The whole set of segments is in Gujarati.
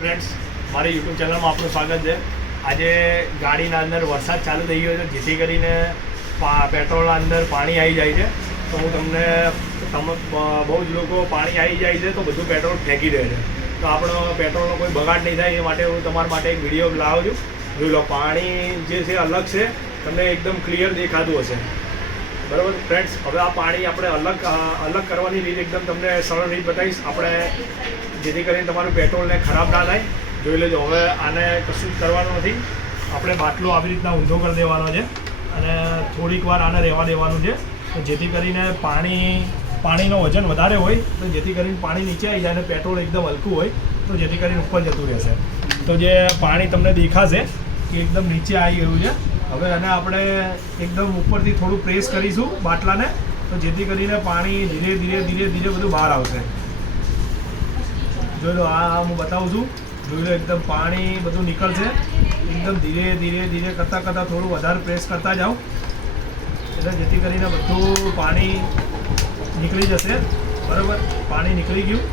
ફ્રેન્ડ્સ, મારી યુટ્યુબ ચેનલમાં આપનું સ્વાગત છે. આજે ગાડીના અંદર વરસાદ ચાલુ થઈ ગયો છે, જેથી કરીને પેટ્રોલના અંદર પાણી આવી જાય છે. તો હું તમને બહુ જ લોકો પાણી આવી જાય છે તો બધું પેટ્રોલ ફેંકી દે છે. તો આપણો પેટ્રોલનો કોઈ બગાડ નહીં થાય એ માટે હું તમારા માટે એક વિડીયો લાવું છું. જોઈ લો, પાણી જે છે અલગ છે, તમને એકદમ ક્લિયર દેખાતું હશે. બરાબર ફ્રેન્ડ્સ, હવે આ પાણી આપણે અલગ કરવાની રીત એકદમ તમને સરળ રીત બતાવીશ આપણે, જેથી કરીને તમારું પેટ્રોલને ખરાબ ના થાય. જોઈ લેજો. હવે આને કશું જ કરવાનું નથી, આપણે બાટલો આવી રીતના ઊંધો કરી દેવાનો છે અને થોડીક વાર આને રહેવા દેવાનું છે, જેથી કરીને પાણીનો વજન વધારે હોય તો જેથી કરીને પાણી નીચે આવી જાય અને પેટ્રોલ એકદમ હલકું હોય તો જેથી કરીને ઉપર જતું રહેશે. તો જે પાણી તમને દેખાશે એ એકદમ નીચે આવી ગયું છે. હવે આને આપણે એકદમ ઉપરથી થોડું પ્રેસ કરીશું બાટલાને, તો જેથી કરીને પાણી ધીરે ધીરે બધું બહાર આવશે. જોઈ લો, આ હું બતાવું છું. જોઈ લો, એકદમ પાણી બધું નીકળશે. એકદમ ધીરે કરતાં થોડું વધારે પ્રેસ કરતા જાઓ, એટલે જેથી કરીને બધું પાણી નીકળી જશે. બરાબર, પાણી નીકળી ગયું.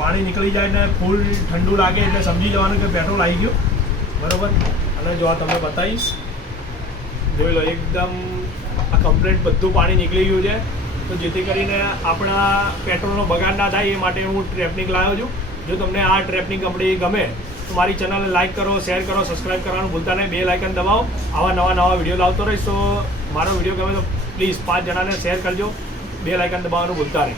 પાણી નીકળી જાય ને ફૂલ ઠંડુ લાગે એટલે સમજી જવાનું કે પેટ્રોલ આવી ગયું. બરાબર, અને જો આ તમને બતાવીશ, જોઈ લો, એકદમ આ કમ્પ્લીટ બધું પાણી નીકળી ગયું છે. તો જેથી કરીને આપણા પેટ્રોલનો બગાડ ના થાય એ માટે હું ટ્રેપનિંગ લાવ્યો છું. જો તમને આ ટ્રેપનિંગ કંપની ગમે તો મારી ચેનલને લાઇક કરો, શેર કરો, સબસ્ક્રાઈબ કરવાનું ભૂલતા નહીં. બેલ આઇકન દબાવો. આવા નવા વિડીયો લાવતો રહીશ. તો મારો વિડીયો ગમે તો પ્લીઝ 5 જણાને શેર કરજો. બેલ આઇકન દબાવવાનું ભૂલતા નહીં.